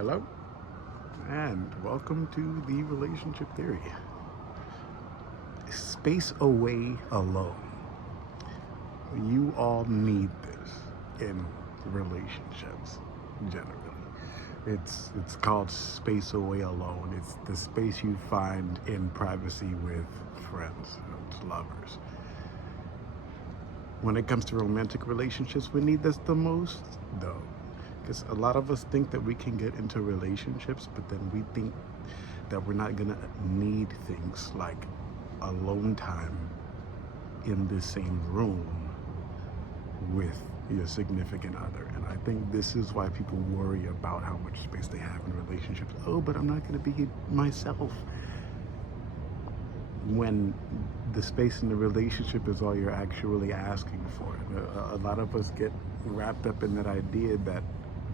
Hello, and welcome to the relationship theory. Space away alone. You all need this in relationships generally. It's called space away alone. It's the space you find in privacy with friends and lovers. When it comes to romantic relationships, we need this the most, though. Because a lot of us think that we can get into relationships, but then we think that we're not gonna need things like alone time in the same room with your significant other. And I think this is why people worry about how much space they have in relationships. Oh, but I'm not gonna be myself. When the space in the relationship is all you're actually asking for. A lot of us get wrapped up in that idea that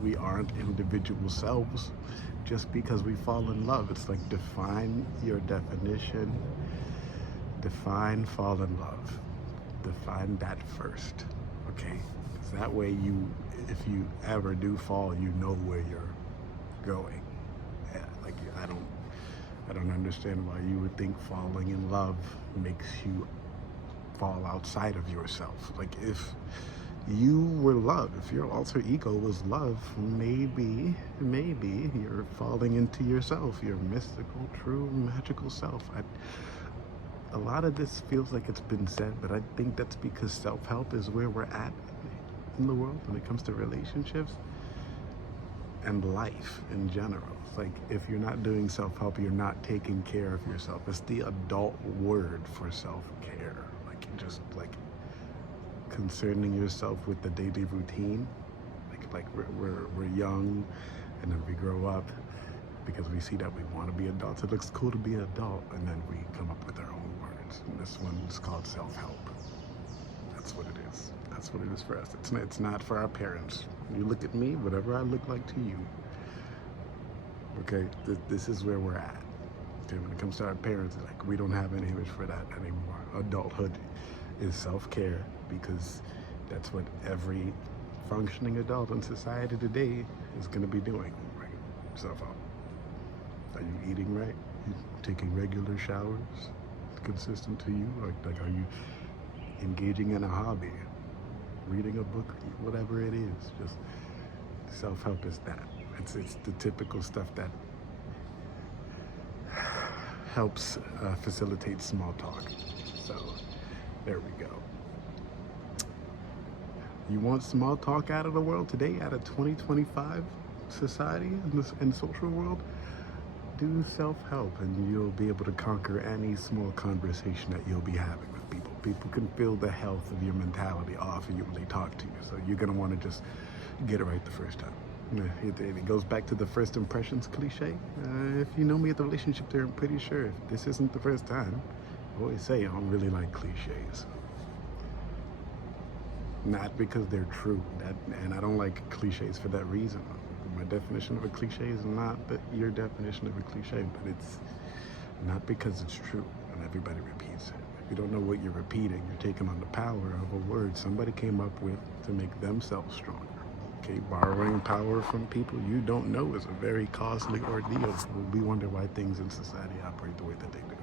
we aren't individual selves just because we fall in love. It's like, define your definition, define fall in love, define that first, okay? Because that way if you ever do fall, you know where you're going. Yeah, like, I don't understand why you would think falling in love makes you fall outside of yourself. Like, if you were love, if your alter ego was love, maybe you're falling into yourself, your mystical, true, magical self. A lot of this feels like it's been said, but I think that's because self-help is where we're at in the world when it comes to relationships and life in general. It's like, if you're not doing self-help, you're not taking care of yourself. It's the adult word for self-care. Just concerning yourself with the daily routine. Like we're young, and then we grow up because we see that we want to be adults. It looks cool to be an adult, and then we come up with our own words. And this one is called self-help. That's what it is. That's what it is for us. It's not for our parents. You look at me, whatever I look like to you. Okay, this is where we're at. Okay, when it comes to our parents, like, we don't have an image for that anymore. Adulthood is self-care, because that's what every functioning adult in society today is going to be doing, right? Self-help. Are you eating right? You taking regular showers? Consistent to you? Like, are you engaging in a hobby? Reading a book? Whatever it is. Just self-help is that. It's the typical stuff that helps facilitate small talk. So there we go. You want small talk out of the world today, out of 2025 society and social world? Do self-help, and you'll be able to conquer any small conversation that you'll be having with people. People can feel the health of your mentality off of you when they talk to you. So you're gonna want to just get it right the first time. It goes back to the first impressions cliche. If you know me at the relationship there, I'm pretty sure if this isn't the first time, I always say I don't really like cliches. Not because they're true, and I don't like cliches for that reason. My definition of a cliche is not your definition of a cliche, but it's not because it's true and everybody repeats it. If you don't know what you're repeating, you're taking on the power of a word somebody came up with to make themselves stronger. Okay, borrowing power from people you don't know is a very costly ordeal. We wonder why things in society operate the way that they do.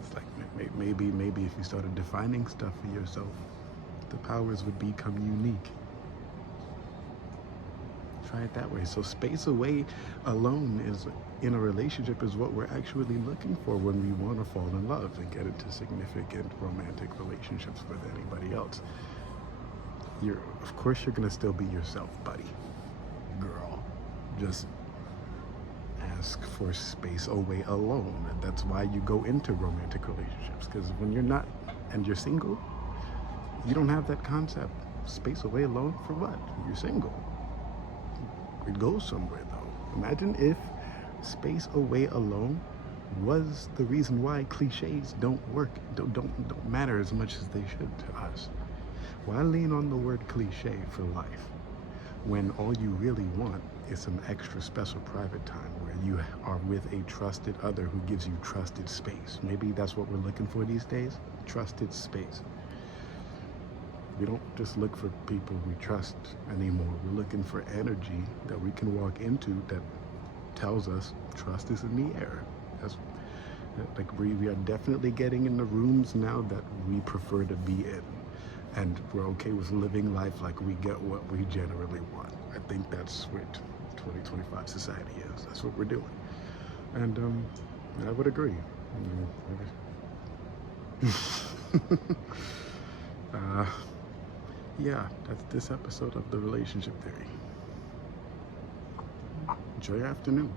It's like, maybe if you started defining stuff for yourself, the powers would become unique. Try it that way. So space away alone is in a relationship is what we're actually looking for when we want to fall in love and get into significant romantic relationships with anybody else. Of course you're gonna still be yourself, buddy, girl. Just ask for space away alone. And that's why you go into romantic relationships, because when you're not and you're single, you don't have that concept. Space away alone for what? You're single. It goes somewhere though. Imagine if space away alone was the reason why cliches don't work, don't matter as much as they should to us. Why lean on the word cliche for life when all you really want is some extra special private time where you are with a trusted other who gives you trusted space? Maybe that's what we're looking for these days. Trusted space. We don't just look for people we trust anymore. We're looking for energy that we can walk into that tells us trust is in the air. That's like we are definitely getting in the rooms now that we prefer to be in, and we're okay with living life like we get what we generally want. I think that's what 2025 society is. That's what we're doing, and I would agree. Yeah, that's this episode of The Relationship Theory. Enjoy your afternoon.